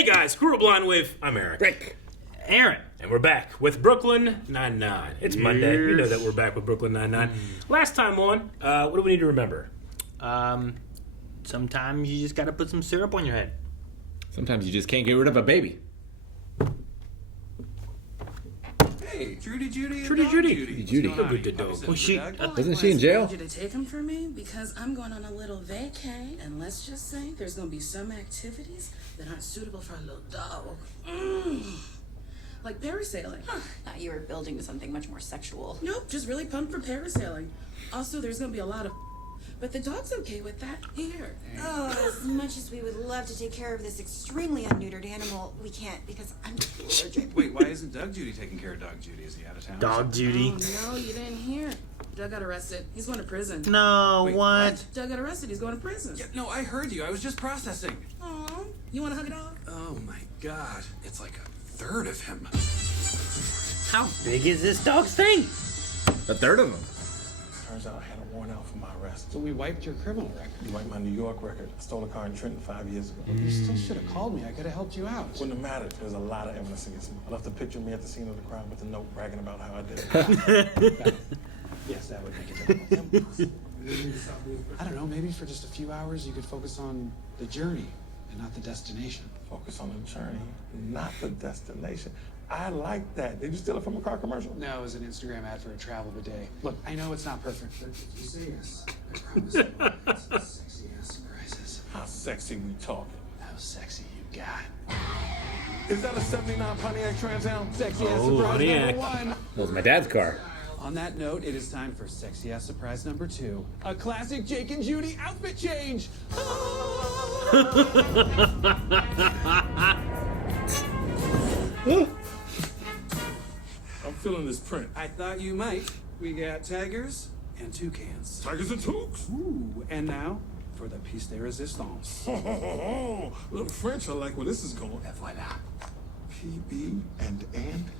Hey guys, Squirrel Blonde with I'm Eric. Rick. Aaron. And we're back with Brooklyn Nine-Nine. It's Monday. You know that we're back with Brooklyn Nine-Nine. Last time on, what do we need to remember? Sometimes you just gotta put some syrup on your head. Sometimes you just can't get rid of a baby. Hey, Judy. Judy. Good to dog. Was she? Wasn't she in jail? I want you to take him for me because I'm going on a little vacay, and let's just say there's going to be some activities that aren't suitable for a little dog. Like parasailing. Thought you were building to something much more sexual. Nope, just really pumped for parasailing. Also, there's going to be a lot of but the dog's okay with that. Here. Oh, as much as we would love to take care of this extremely unneutered animal, we can't because I'm allergic. Wait, why isn't Doug Judy taking care of Doug Judy? Is he out of town? Dog Judy. Oh, no, you didn't hear. Doug got arrested. He's going to prison. No, Wait, what? Doug got arrested. He's going to prison. Yeah, no, I heard you. I was just processing. Aw, you want to hug a dog? Oh my God, it's like a third of him. How big is this dog's thing? A third of them. Turns out I had a warrant out for my arrest. So we wiped your criminal record. You wiped my New York record. I stole a car in Trenton 5 years ago. You still should have called me. I could have helped you out. Wouldn't have mattered. There's a lot of evidence against me. I left a picture of me at the scene of the crime with a note bragging about how I did it. Yes, that would make it difficult. I don't know, maybe for just a few hours you could focus on the journey and not the destination. Focus on the journey, not the destination. I like that. Did you steal it from a car commercial? No, it was an Instagram ad for a travel bidet. Look, I know it's not perfect, but if you say yes, I promise I will have some sexy ass surprises. How sexy we talking? How sexy you got. Is that a 79 Pontiac Trans Am? Sexy ass Oh, surprise Pontiac. number one. That was my dad's car. On that note, it is time for sexy ass surprise number 2. A classic Jake and Judy outfit change. I'm feeling this print. I thought you might. We got tigers and toucans. Tigers and Tooks. Ooh, and now for the piece de resistance. Little French, I like where this is going. Et voilà. PB and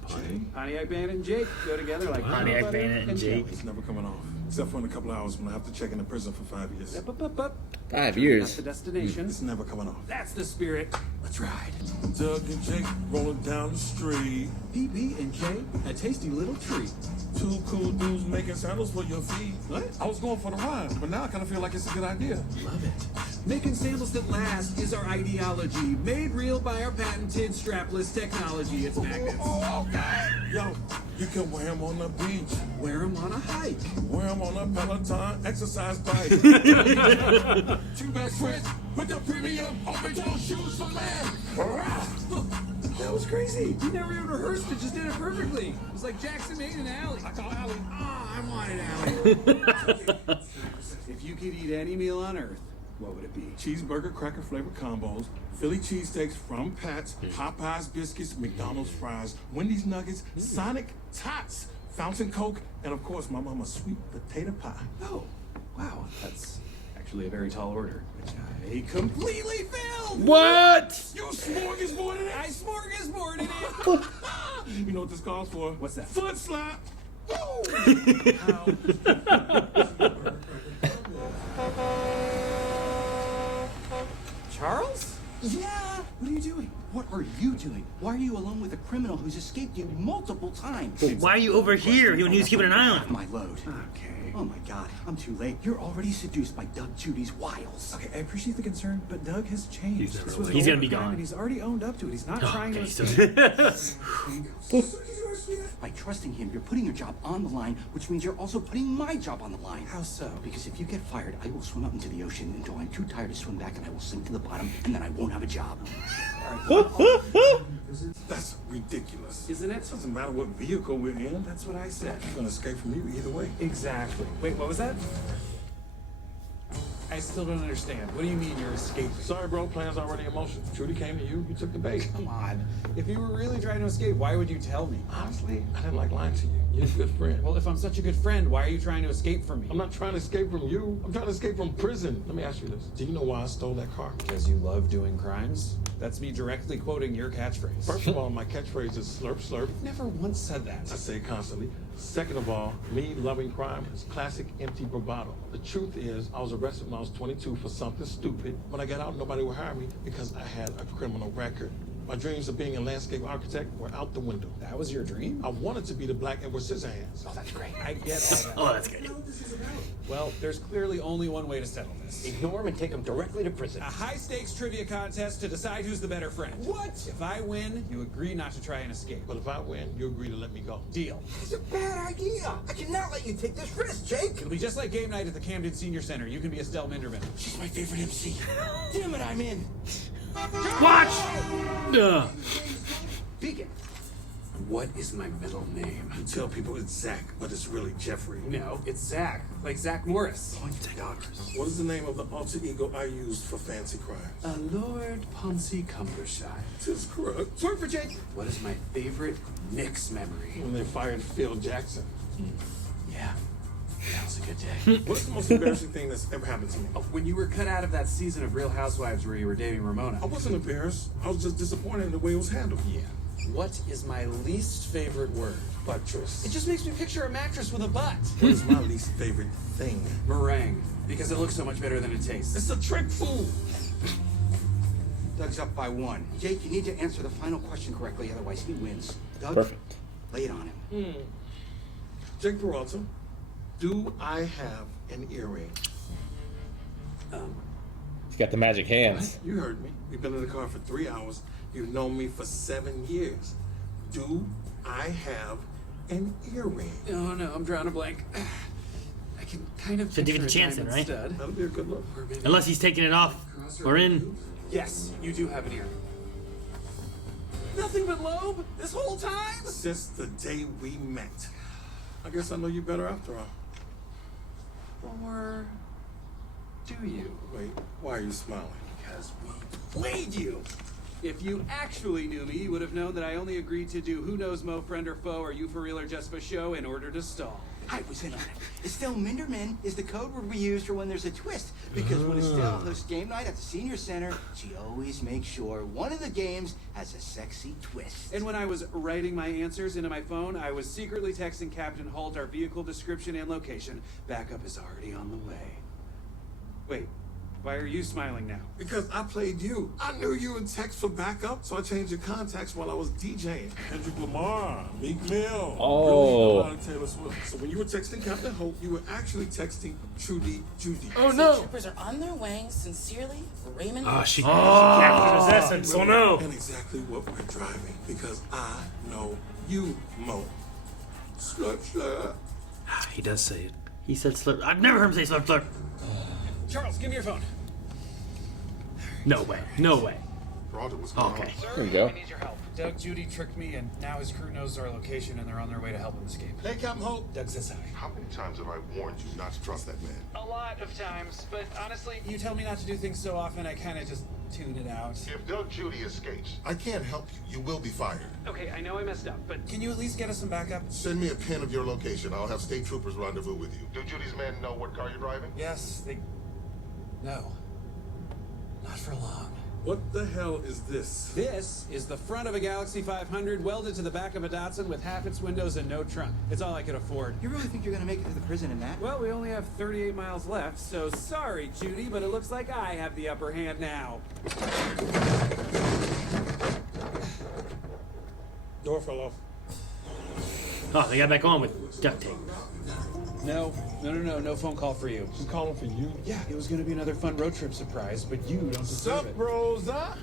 J. Pontiac Bandit and Jake go together like Pontiac butter Bandit and Jake. It's never coming off. Except for in a couple hours when I have to check into prison for 5 years. Up. 5 That's years. the destination. It's never coming off. That's the spirit. Let's ride. Doug and Jake rolling down the street. PB and J, a tasty little treat. Two cool dudes making sandals for your feet. What? I was going for the rhyme, but now I kind of feel like it's a good idea. Love it. Making sandals that last is our ideology. Made real by our patented strapless technology. It's magnets. Oh, okay. Yo, you can wear them on the beach. Wear them on a hike. Wear them on a Peloton exercise bike. Two best friends with the premium open-toe shoes for men. That was crazy. You never even rehearsed it, just did it perfectly. It was like Jackson made an alley. I call Allie. Ah, I want an alley. If you could eat any meal on earth, what would it be? Cheeseburger, cracker flavored combos, Philly cheesesteaks from Pat's, Popeyes biscuits, McDonald's fries, Wendy's nuggets, Sonic tots, Fountain Coke, and of course my mama's sweet potato pie. Oh, wow. That's actually a very tall order, which I completely failed. What? You smorgasborded it? I smorgasborded it. You know what this calls for? What's that? Foot slap. Charles? Yeah! What are you doing? What are you doing? Why are you alone with a criminal who's escaped you multiple times? Why are you over here when he was keeping an eye on him? My load. Okay. Oh my God, I'm too late. You're already seduced by Doug Judy's wiles. Okay, I appreciate the concern, but Doug has changed. He's never This was an He's gonna old be crime, gone. And he's already owned up to it. He's not trying to Okay, escape. so By trusting him, you're putting your job on the line, which means you're also putting my job on the line. How so? Because if you get fired, I will swim out into the ocean until I'm too tired to swim back and I will sink to the bottom and then I won't have a job. That's ridiculous. Isn't it? Doesn't matter what vehicle we're in. That's what I said. I'm gonna escape from you either way. Exactly. Wait, what was that? I still don't understand. What do you mean you're escaping? Sorry, bro. Plan's already in motion. Judy came to you. You took the bait. Come on. If you were really trying to escape, why would you tell me? Honestly, I didn't like lying to you. You're a good friend. Well, if I'm such a good friend, why are you trying to escape from me? I'm not trying to escape from you. I'm trying to escape from prison. Let me ask you this. Do you know why I stole that car? Because you love doing crimes? That's me directly quoting your catchphrase. First of all, my catchphrase is slurp, slurp. Never once said that. I say it constantly. Second of all, me loving crime is classic empty bravado. The truth is, I was arrested when I was 22 for something stupid. When I got out, nobody would hire me because I had a criminal record. My dreams of being a landscape architect were out the window. That was your dream? I wanted to be the Black Edward Scissorhands. Oh, that's great. I get all that. Oh, that's good. Well, there's clearly only one way to settle this. Ignore him and take him directly to prison. A high-stakes trivia contest to decide who's the better friend. What? If I win, you agree not to try and escape. But if I win, you agree to let me go. Deal. It's a bad idea. I cannot let you take this risk, Jake. It'll be just like game night at the Camden Senior Center. You can be Estelle Minderman. She's my favorite MC. Damn it, I'm in. Watch! Vegan. What is my middle name? You tell people it's Zach, but it's really Jeffrey. No, it's Zach. Like Zach Morris. What is the name of the alter ego I used for fancy crimes? Lord Ponzi Cumbershy. Tis correct. Sorry for Jake. What is my favorite Knicks memory? When they fired Phil Jackson. Yeah, that was a good day. What's the most embarrassing thing that's ever happened to me? When you were cut out of that season of Real Housewives where you were dating Ramona. I wasn't embarrassed. I was just disappointed in the way it was handled. Yeah. What is my least favorite word? Buttress. It just makes me picture a mattress with a butt. What is my least favorite thing? Meringue, because it looks so much better than it tastes. It's a trick fool. Doug's up by 1. Jake, you need to answer the final question correctly, otherwise he wins. Doug, Perfect. lay it on him. Jake Peralta, do I have an earring? He's got the magic hands. You heard me. We've been in the car for 3 hours. You've known me for 7 years. Do I have an earring? Oh no, I'm drawing a blank. I can kind of 50-50 chance then, right? stud. That'll be a good look. Or maybe Unless he's taking it off or in. Yes, you do have an ear. Nothing but lobe this whole time? Since the day we met. I guess I know you better after all. Or do you? Wait, why are you smiling? Because we played you. If you actually knew me, you would have known that I only agreed to do Who Knows Mo, Friend or Foe, Are You For Real or Just For Show in order to stall. I was in on it. Estelle Minderman is the code word we use for when there's a twist. Because when Estelle hosts game night at the senior center, she always makes sure one of the games has a sexy twist. And when I was writing my answers into my phone, I was secretly texting Captain Holt our vehicle description and location. Backup is already on the way. Wait, why are you smiling now? Because I played you. I knew you would text for backup, so I changed your contacts while I was DJing. Kendrick Lamar, Meek Mill, Oh. really a lot of Taylor Swift. So when you were texting Captain Holt, you were actually texting Trudy Judy. Oh no! Troopers are on their way. Sincerely, Raymond. Oh, she captured his essence. Oh no! And exactly what we're driving, because I know you, Mo. Slurp, slurp. He does say it. He said slurp. I've never heard him say slurp, slurp. Charles, give me your phone. No way. No way. Roger, what's going Okay. on? There you go. I need your help. Doug Judy tricked me, and now his crew knows our location, and they're on their way to help him escape. Hey, Captain Holt. Doug says hi. How many times have I warned you not to trust that man? A lot of times, but honestly, you tell me not to do things so often, I kind of just tune it out. If Doug Judy escapes, I can't help you. You will be fired. Okay, I know I messed up, but can you at least get us some backup? Send me a pin of your location. I'll have state troopers rendezvous with you. Do Judy's men know what car you're driving? Yes, they... No. Not for long. What the hell is this? This is the front of a Galaxy 500 welded to the back of a Datsun with half its windows and no trunk. It's all I could afford. You really think you're gonna make it to the prison in that? Well, we only have 38 miles left, so sorry, Judy, but it looks like I have the upper hand now. Door fell off. Oh, they got back on with duct tape. No phone call for you. I'm calling for you. Yeah, it was gonna be another fun road trip surprise, but you don't deserve Sup, it. Rosa?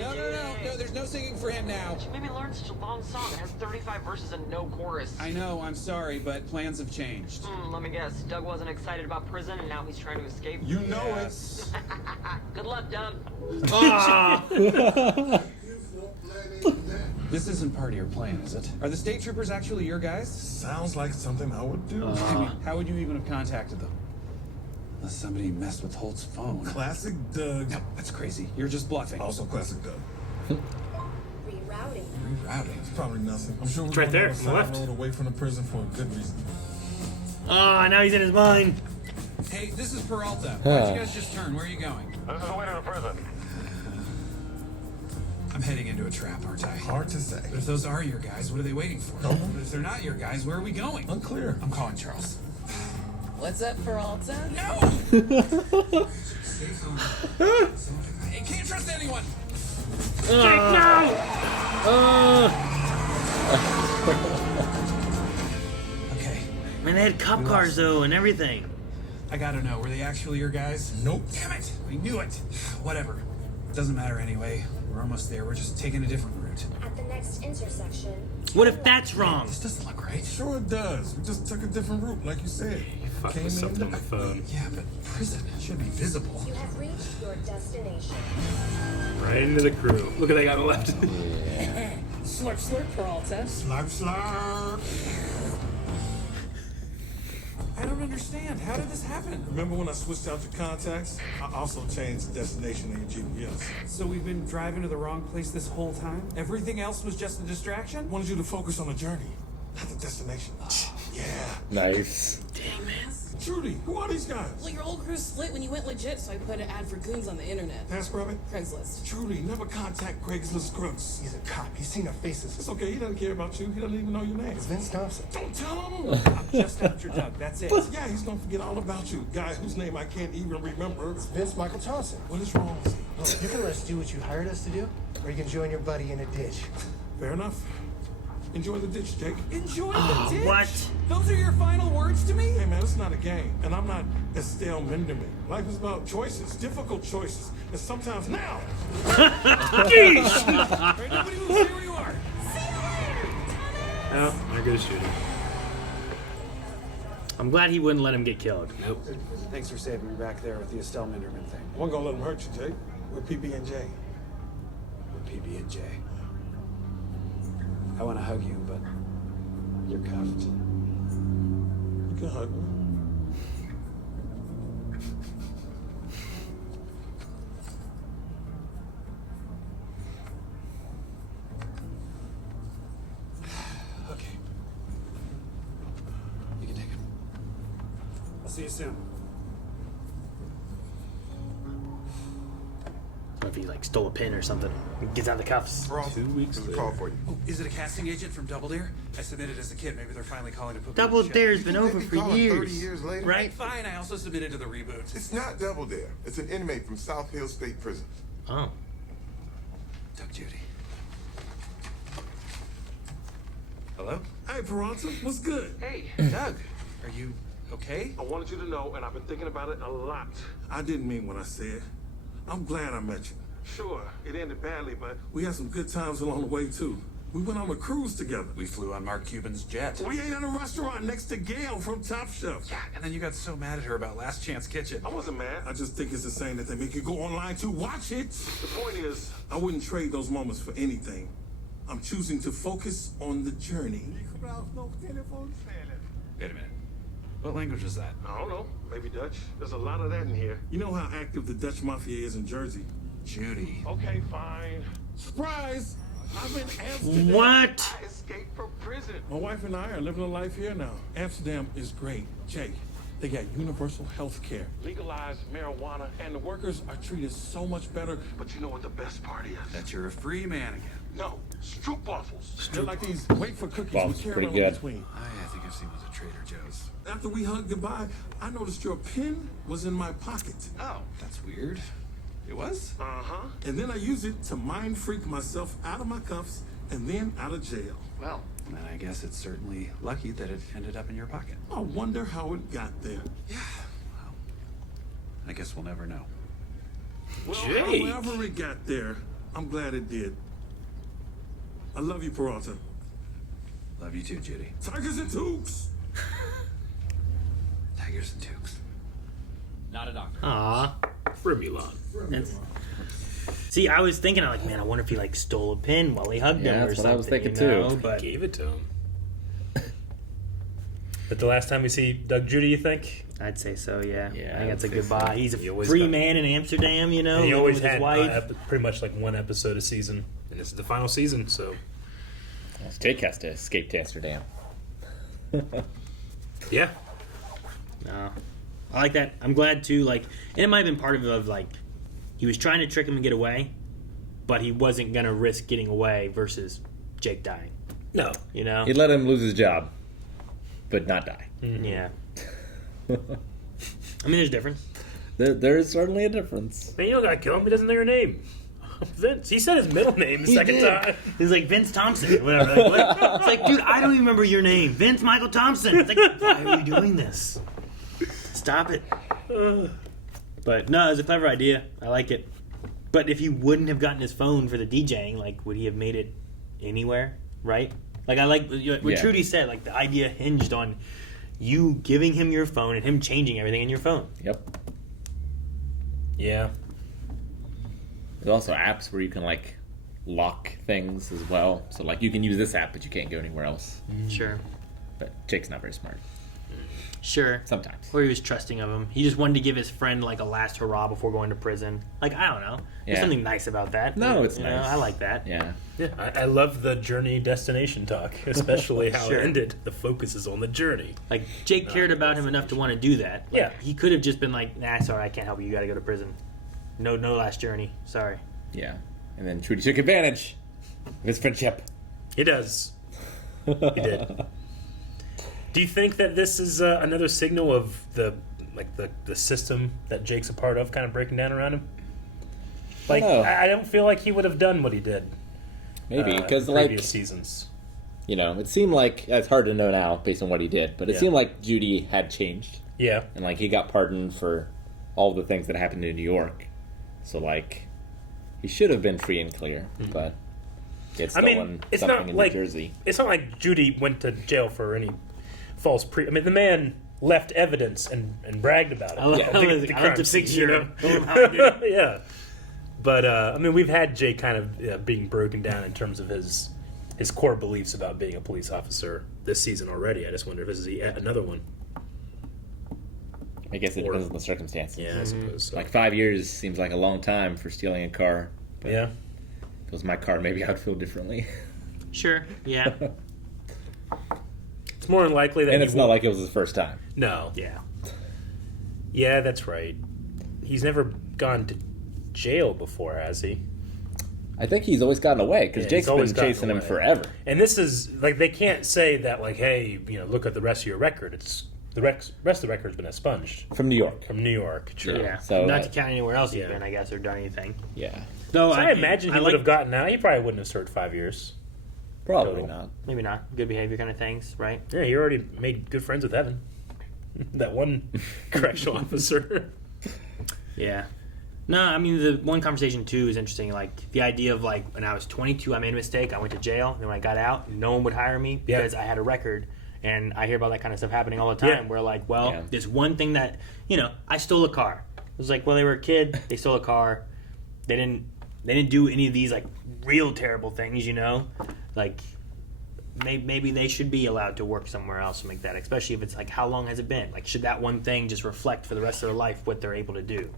No, there's no singing for him now. You made me learn such a long song. It has 35 verses and no chorus. I know, I'm sorry, but plans have changed. Let me guess. Doug wasn't excited about prison and now he's trying to escape. You know Yes. Good luck, Doug. Ah! This isn't part of your plan, is it? Are the state troopers actually your guys? Sounds like something I would do. I mean, how would you even have contacted them? Unless somebody messed with Holt's phone. Classic Doug. No, that's crazy. You're just bluffing. Also classic Doug. Rerouting. Rerouting. It's probably nothing. I'm sure we're It's right going there, down a on the side left. road away from the prison for a good reason. Oh, now he's in his mind. Hey, this is Peralta. Why'd you guys just turn? Where are you going? This is the way to the prison. I'm heading into a trap, aren't I? Hard to say. But if those are your guys, what are they waiting for? No. But if they're not your guys, where are we going? Unclear. I'm calling Charles. What's up, Peralta? No! You can't trust anyone. Jake, no! Okay. Man, they had cop cars though and everything. I gotta know, were they actually your guys? Nope. Damn it! I knew it. Whatever. Doesn't matter anyway. We're almost there. We're just taking a different route. At the next intersection. What if that's wrong? This doesn't look right. Sure it does. We just took a different route, like you said. Fuck with something on the phone. Yeah, but prison should be visible. You have reached your destination. Right into the crew. Look at that guy on the left. Slurp, slurp, Peralta. Slurp, slurp. I don't understand. How did this happen? Remember when I switched out your contacts? I also changed the destination in your GPS. So we've been driving to the wrong place this whole time? Everything else was just a distraction? Wanted you to focus on the journey, not the destination. Yeah. Nice. Dang, man. Judy, who are these guys? Well, your old crew split when you went legit, so I put an ad for goons on the internet. TaskRabbit? Craigslist. Judy, never contact Craigslist crooks. He's a cop. He's seen our faces. It's okay, he doesn't care about you. He doesn't even know your name. It's Vince Thompson. Don't tell him! I'm just after Doug, that's it. Yeah, he's gonna forget all about you. Guy whose name I can't even remember. It's Vince Michael Thompson. What is wrong with you? Look, you can let us do what you hired us to do, or you can join your buddy in a ditch. Fair enough. Enjoy the ditch, Jake. Enjoy the ditch? What? Those are your final words to me? Hey man, it's not a game. And I'm not Estelle Minderman. Life is about choices, difficult choices. And sometimes now. Jeez! Right, nobody will see where you are. Oh, there goes shooting. I'm glad he wouldn't let him get killed. Nope. Thanks for saving me back there with the Estelle Minderman thing. I wasn't gonna let him hurt you, Jake. We're PB&J. We're PB&J. I want to hug you, but you're cuffed. You can hug me. Okay. You can take him. I'll see you soon. What if he like stole a pin or something? He gets out of the cuffs. 2 weeks There's a later. call for you. Oh, is it a casting agent from Double Dare? I submitted as a kid. Maybe they're finally calling to put me Double in check. Dare's been over They for call it years. 30 years later. Right? Fine, I also submitted to the reboot. It's not Double Dare. It's an inmate from South Hill State Prison. Oh. Doug Judy. Hello? Hey, Peralta, what's good? Hey, Doug. Are you okay? I wanted you to know, and I've been thinking about it a lot. I didn't mean what I said. I'm glad I met you. Sure, it ended badly, but we had some good times along the way, too. We went on a cruise together. We flew on Mark Cuban's jet. We ate at a restaurant next to Gail from Top Chef. Yeah, and then you got so mad at her about Last Chance Kitchen. I wasn't mad. I just think it's insane that they make you go online to watch it. The point is, I wouldn't trade those moments for anything. I'm choosing to focus on the journey. Wait a minute. What language is that? I don't know. Maybe Dutch. There's a lot of that in here. You know how active the Dutch mafia is in Jersey? Judy. Okay, fine. Surprise! I'm in Amsterdam. What? I escaped from prison. My wife and I are living a life here now. Amsterdam is great. Jake, they got universal health care, legalized marijuana, and the workers are treated so much better. But you know what the best part is? That you're a free man again. No, stroopwafels. They're like these wait for cookies Waffles with are caramel pretty in good. between. I think I've seen those at Trader Joe's. After we hugged goodbye, I noticed your pen was in my pocket. Oh, that's weird. It was? Uh-huh. And then I used it to mind freak myself out of my cuffs and then out of jail. Well, then I guess it's certainly lucky that it ended up in your pocket. I wonder how it got there. Yeah, well, I guess we'll never know. Well, Jake. however it got there, I'm glad it did. I love you, Peralta. Love you too, Judy. Tigers and Tooks. Tigers and Tukes. Not a doctor. Aw. Fremulon. That's- See, I was thinking, like, man, I wonder if he like stole a pin while he hugged Yeah, him or that's what something. I was thinking, you know? too. But Gave it to him. But the last time we see Doug Judy, you think? I'd say so. Yeah. Yeah, I think that's a I'd good say so. buy. He's He a always free got- man in Amsterdam. You know, And he living always with his had wife. pretty much like one episode a season. And this is the final season, so... Jake has to escape to Amsterdam. Yeah. No, I like that. I'm glad too. Like, and it might have been part of like he was trying to trick him and get away, but he wasn't gonna risk getting away versus Jake dying. No. You know? He'd let him lose his job, but not die. Yeah. I mean, there's a difference. There is certainly a difference. Man, you don't gotta kill him. He doesn't know your name. Vince. He said his middle name the second time. He's like, Vince Thompson. Whatever. Like, what? It's like, dude, I don't even remember your name. Vince Michael Thompson. It's like, why are you doing this? Stop it. But no, it's a clever idea. I like it. But if you wouldn't have gotten his phone for the DJing, like, would he have made it anywhere? Right? Like, I like what Trudy said. Like, the idea hinged on you giving him your phone and him changing everything in your phone. Yep. Yeah. There's also apps where you can, like, lock things as well. So, like, you can use this app, but you can't go anywhere else. Sure. But Jake's not very smart. Sure. Sometimes. Or he was trusting of him. He just wanted to give his friend, like, a last hurrah before going to prison. Like, I don't know. There's something nice about that. No, it's you nice. know, I like that. Yeah. Yeah, I love the journey destination talk, especially how Sure. it ended. The focus is on the journey. Like, Jake cared about him enough to want to do that. Like, Yeah. He could have just been like, nah, sorry, I can't help you. You got to go to prison. No last journey. Sorry. Yeah. And then Trudy took advantage of his friendship. He does. He did. Do you think that this is another signal of the system that Jake's a part of kind of breaking down around him? Like, I don't feel like he would have done what he did. Maybe, because, previous seasons. You know, it seemed like, it's hard to know now based on what he did, but it seemed like Judy had changed. Yeah. And, like, he got pardoned for all the things that happened in New York. So, like, he should have been free and clear, but it's stolen something in New Jersey. It's not like Judy went to jail for any false I mean, the man left evidence and bragged about it. I love the picture. Yeah. But, I mean, we've had Jake kind of being broken down in terms of his core beliefs about being a police officer this season already. I just wonder if this is another one. I guess it depends on the circumstances. Yeah, I suppose so. Like 5 years seems like a long time for stealing a car. But yeah. If it was my car, maybe I would feel differently. Sure, yeah. It's more than likely that and it's not like it was his first time. No. Yeah. Yeah, that's right. He's never gone to jail before, has he? I think he's always gotten away, because Jake's been chasing him forever. And this is, like, they can't say that, like, hey, you know, look at the rest of your record. It's the rest of the record's been expunged. From New York. From New York, true. Yeah, so, not to count anywhere else he's been, I guess, or done anything. Yeah. Though so I imagine he would have gotten out. He probably wouldn't have served 5 years. Probably not. Maybe not. Good behavior kind of things, right? Yeah, he already made good friends with Evan. That one correctional officer. Yeah. No, I mean, the one conversation, too, is interesting. Like, the idea of, like, when I was 22, I made a mistake. I went to jail. And when I got out, no one would hire me because I had a record. And I hear about that kind of stuff happening all the time. Where, like, there's one thing that, you know, I stole a car. It was like, well, they were a kid. They stole a car. They didn't do any of these, like, real terrible things, you know? Like, maybe they should be allowed to work somewhere else and make that, especially if it's, like, how long has it been? Like, should that one thing just reflect for the rest of their life what they're able to do?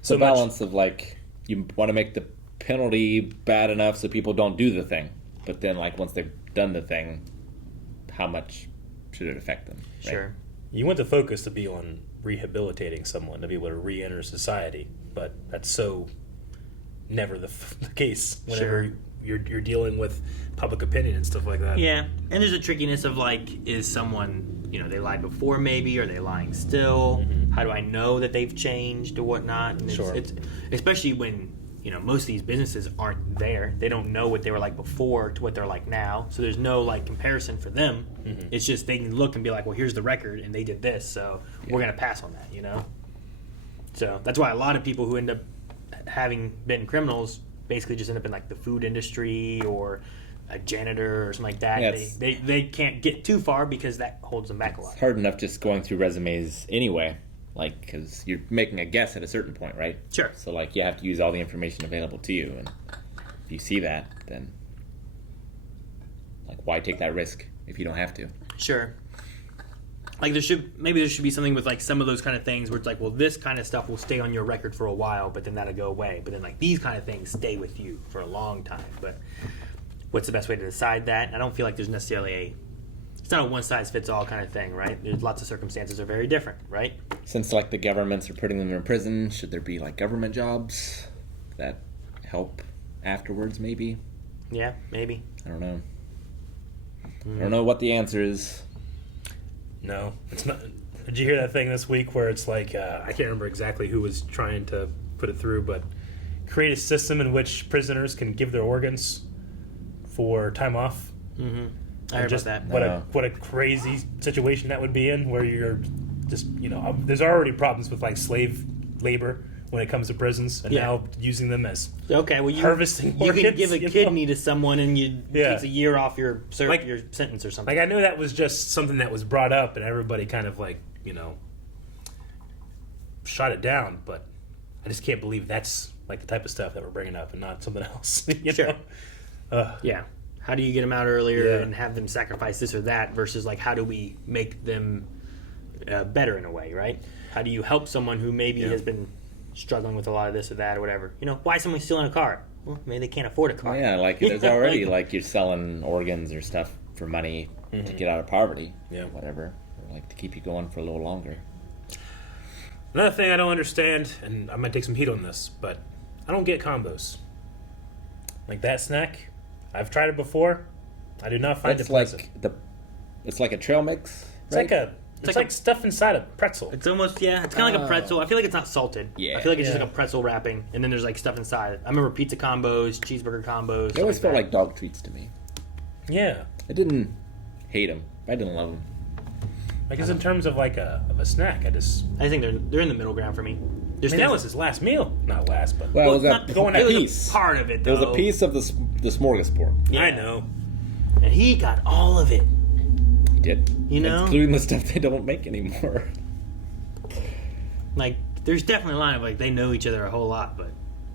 So the balance of, like, you want to make the penalty bad enough so people don't do the thing. But then, like, once they've done the thing, how much should it affect them? Right? Sure. You want the focus to be on rehabilitating someone, to be able to re-enter society. But that's so never the case whenever you're dealing with public opinion and stuff like that. Yeah. And there's a trickiness of, like, is someone, you know, they lied before maybe, or are they lying still? How do I know that they've changed or whatnot? And it's especially when, you know, most of these businesses aren't there. They don't know what they were like before to what they're like now. So there's no, like, comparison for them. It's just they can look and be like, well, here's the record, and they did this, so we're going to pass on that, you know? So that's why a lot of people who end up having been criminals basically just end up in, like, the food industry or a janitor or something like that. Yeah, they can't get too far because that holds them back a lot. It's hard enough just going through resumes anyway, like, because you're making a guess at a certain point, right? Sure. So, like, you have to use all the information available to you, and if you see that, then, like, why take that risk if you don't have to? Sure. Like, there should be something with, like, some of those kind of things where it's like, well, this kind of stuff will stay on your record for a while, but then that'll go away. But then, like, these kind of things stay with you for a long time. But what's the best way to decide that? I don't feel like there's necessarily it's not a one-size-fits-all kind of thing, right? There's lots of circumstances that are very different, right? Since, like, the governments are putting them in prison, should there be, like, government jobs that help afterwards, maybe? Yeah, maybe. I don't know. I don't know what the answer is. No, it's not. Did you hear that thing this week where it's like, I can't remember exactly who was trying to put it through, but create a system in which prisoners can give their organs for time off. Mm-hmm. I heard just about that. What a crazy situation that would be in, where you're just, there's already problems with like slave labor when it comes to prisons, and now using them as harvesting you organs, can give a kidney to someone and it takes a year off your your sentence or something. Like, I know that was just something that was brought up and everybody kind of like, shot it down, but I just can't believe that's like the type of stuff that we're bringing up and not something else. Sure. Yeah. How do you get them out earlier and have them sacrifice this or that versus like how do we make them better in a way, right? How do you help someone who maybe has been struggling with a lot of this or that or whatever? Why is someone stealing a car? Well, maybe they can't afford a car. Yeah, like there's already like you're selling organs or stuff for money to get out of poverty. Yeah, whatever. Or like to keep you going for a little longer. Another thing I don't understand, and I might take some heat on this, but I don't get combos. Like that snack, I've tried it before. I do not find it pleasant. It's like a trail mix. Right? It's like stuff inside a pretzel. It's almost, it's kind of like a pretzel. I feel like it's not salted. Yeah. I feel like it's just like a pretzel wrapping, and then there's like stuff inside. I remember pizza combos, cheeseburger combos. They always felt like dog treats to me. Yeah. I didn't hate them. I didn't love them. Like, in terms of like a snack, I think they're in the middle ground for me. That was his last meal. Not last, but... Well, it was a piece. Part of it, though. It was a piece of the smorgasbord. Yeah. I know. And he got all of it. He did. Including the stuff they don't make anymore. Like, there's definitely a line of, like, they know each other a whole lot, but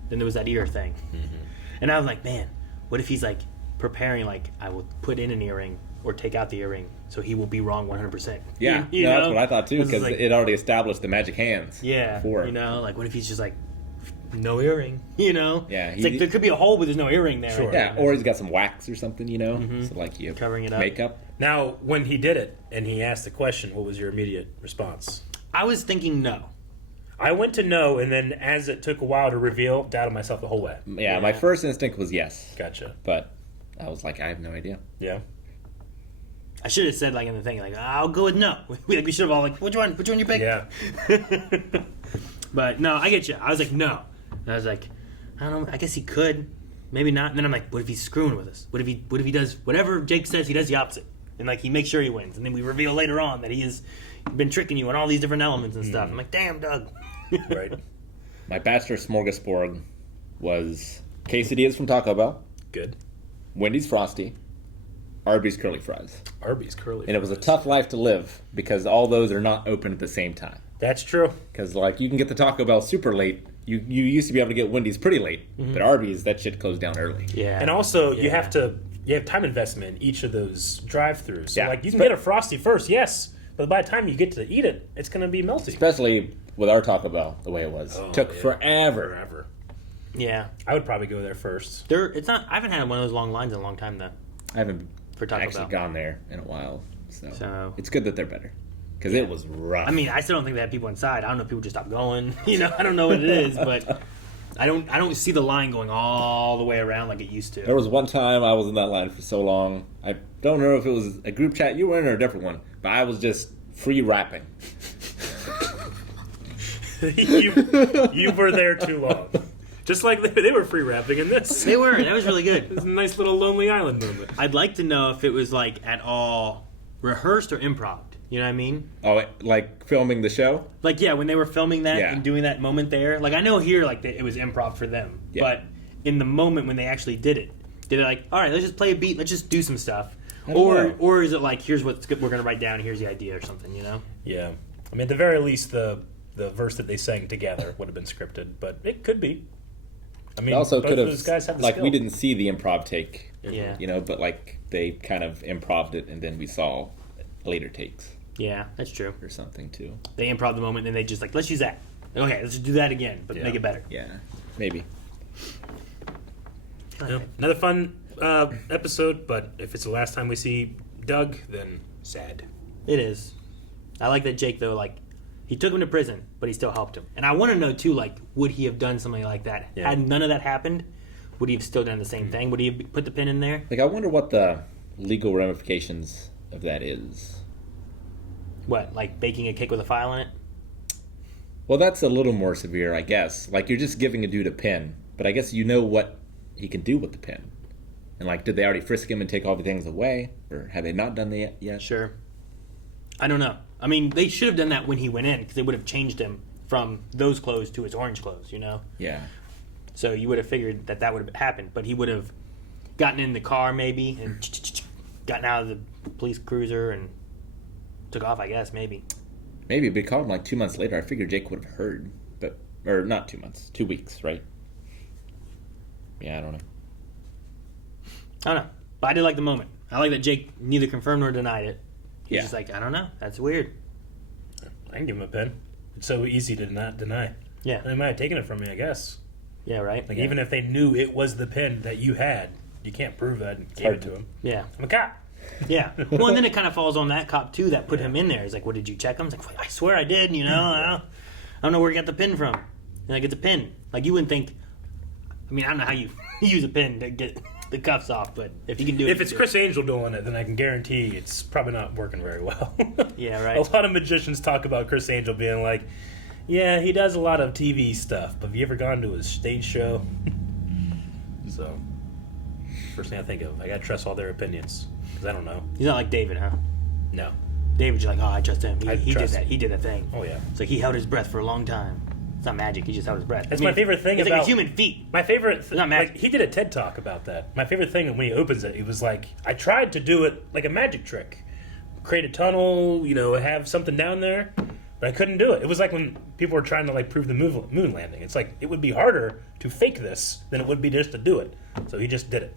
then there was that ear thing. Mm-hmm. And I was like, man, what if he's, like, preparing, like, I will put in an earring or take out the earring so he will be wrong 100%. Yeah, that's what I thought, too, because it already established the magic hands. Yeah, before. Like, what if he's just, like, no earring, Yeah. It's like, there could be a hole, but there's no earring there. Sure. Yeah, or he's got some wax or something, Mm-hmm. So, like, you covering it up. Makeup. Now, when he did it and he asked the question, what was your immediate response? I was thinking no. I went to no, and then as it took a while to reveal, doubted myself the whole way. Yeah, my first instinct was yes. Gotcha. But I was like, I have no idea. Yeah. I should have said, like, in the thing, like, I'll go with no. We should have all, like, which one you pick? Yeah. But, no, I get you. I was like, no. And I was like, I don't know, I guess he could. Maybe not. And then I'm like, what if he's screwing with us? What if he does whatever Jake says, he does the opposite? And, like, he makes sure he wins. And then we reveal later on that he has been tricking you on all these different elements and stuff. I'm like, damn, Doug. Right. My bachelor smorgasbord was quesadillas from Taco Bell. Good. Wendy's Frosty. Arby's curly fries. Arby's curly fries. And it was a tough life to live because all those are not open at the same time. That's true. Because, like, you can get the Taco Bell super late. You used to be able to get Wendy's pretty late. Mm-hmm. But Arby's, that shit closed down early. Yeah. And also, you have time investment in each of those drive-thrus. So, like, you can get a Frosty first, yes. But by the time you get to eat it, it's going to be melty. Especially with our Taco Bell, the way it was. Took forever. Yeah. I would probably go there first. It's not. I haven't had one of those long lines in a long time, though. I haven't for Taco actually Bell. Gone there in a while. So it's good that they're better. Because it was rough. I mean, I still don't think they had people inside. I don't know if people just stopped going. I don't know what it is, but I don't see the line going all the way around like it used to. There was one time I was in that line for so long. I don't know if it was a group chat you were in or a different one, but I was just free rapping. you were there too long. Just like they were free rapping in this. They were. That was really good. It was a nice little Lonely Island moment. I'd like to know if it was like at all rehearsed or improv. You know what I mean? Oh, like filming the show? Like, yeah, when they were filming that and doing that moment there. Like, I know here, like, it was improv for them. Yeah. But in the moment when they actually did it, they're like, all right, let's just play a beat. Let's just do some stuff. Or is it like, here's what we're going to write down. Here's the idea or something, Yeah. I mean, at the very least, the verse that they sang together would have been scripted. But it could be. I mean, also both could of those guys have the like, skill. we didn't see the improv take. Yeah. But, like, they kind of improv'd it, and then we saw later takes. Yeah, that's true. Or something, too. They improv the moment, and then they just like, let's use that. Okay, let's just do that again, but make it better. Yeah, maybe. Another fun episode, but if it's the last time we see Doug, then sad. It is. I like that Jake, though, like, he took him to prison, but he still helped him. And I want to know, too, like, would he have done something like that? Yeah. Had none of that happened, would he have still done the same thing? Would he have put the pin in there? Like, I wonder what the legal ramifications of that is. What, like baking a cake with a file in it? Well, that's a little more severe, I guess. Like, you're just giving a dude a pin, but I guess you know what he can do with the pin. And, like, did they already frisk him and take all the things away? Or have they not done that yet? Sure. I don't know. I mean, they should have done that when he went in, because they would have changed him from those clothes to his orange clothes, you know? Yeah. So you would have figured that would have happened, but he would have gotten in the car maybe and gotten out of the police cruiser and took off, I guess, maybe. Maybe, but he called him like 2 months later. I figured Jake would have heard, but... Or not 2 months, 2 weeks, right? Yeah, I don't know. I don't know. But I did like the moment. I like that Jake neither confirmed nor denied it. He's just like, I don't know. That's weird. I can give him a pen. It's so easy to not deny. Yeah. They might have taken it from me, I guess. Yeah, right? Like, even if they knew it was the pen that you had, you can't prove that and gave it to him. Yeah. I'm a cop. Yeah. Well, and then it kind of falls on that cop, too, that put him in there. He's like, what, did you check him? He's like, I swear I did, you know? I don't know where he got the pin from. And like, it's a pin. Like, you wouldn't think... I mean, I don't know how you use a pin to get the cuffs off, but if you can do it... If it's Chris Angel doing it, then I can guarantee it's probably not working very well. Yeah, right. A lot of magicians talk about Chris Angel being like, yeah, he does a lot of TV stuff, but have you ever gone to his stage show? So, first thing I think of, I gotta trust all their opinions, because I don't know. He's not like David, huh? No. David's like, oh, I trust him. He did trust that. He did a thing. Oh, yeah. It's like he held his breath for a long time. It's not magic. He just held his breath. That's my favorite thing it's about... like a human feat. My favorite... Not magic. Like, he did a TED Talk about that. My favorite thing when he opens it, he was like, I tried to do it like a magic trick. Create a tunnel, you know, have something down there, but I couldn't do it. It was like when people were trying to, like, prove the moon landing. It's like, it would be harder to fake this than it would be just to do it. So he just did it.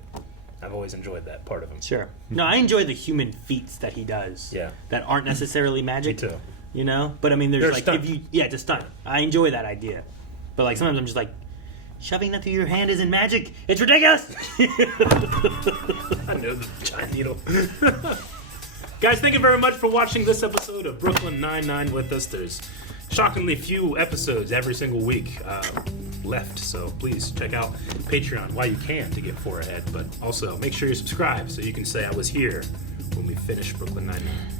I've always enjoyed that part of him. Sure. No, I enjoy the human feats that he does. Yeah. That aren't necessarily magic. Me too. You know? But I mean, there's They're like, stunt. if you... Yeah, it's a stunt. I enjoy that idea. But like, sometimes I'm just like, shoving that through your hand isn't magic. It's ridiculous! I know the giant needle. Guys, thank you very much for watching this episode of Brooklyn Nine-Nine with us. There's shockingly few episodes every single week left, so please check out Patreon while you can to get 4 ahead. But also, make sure you subscribe so you can say I was here when we finish Brooklyn Nine-Nine.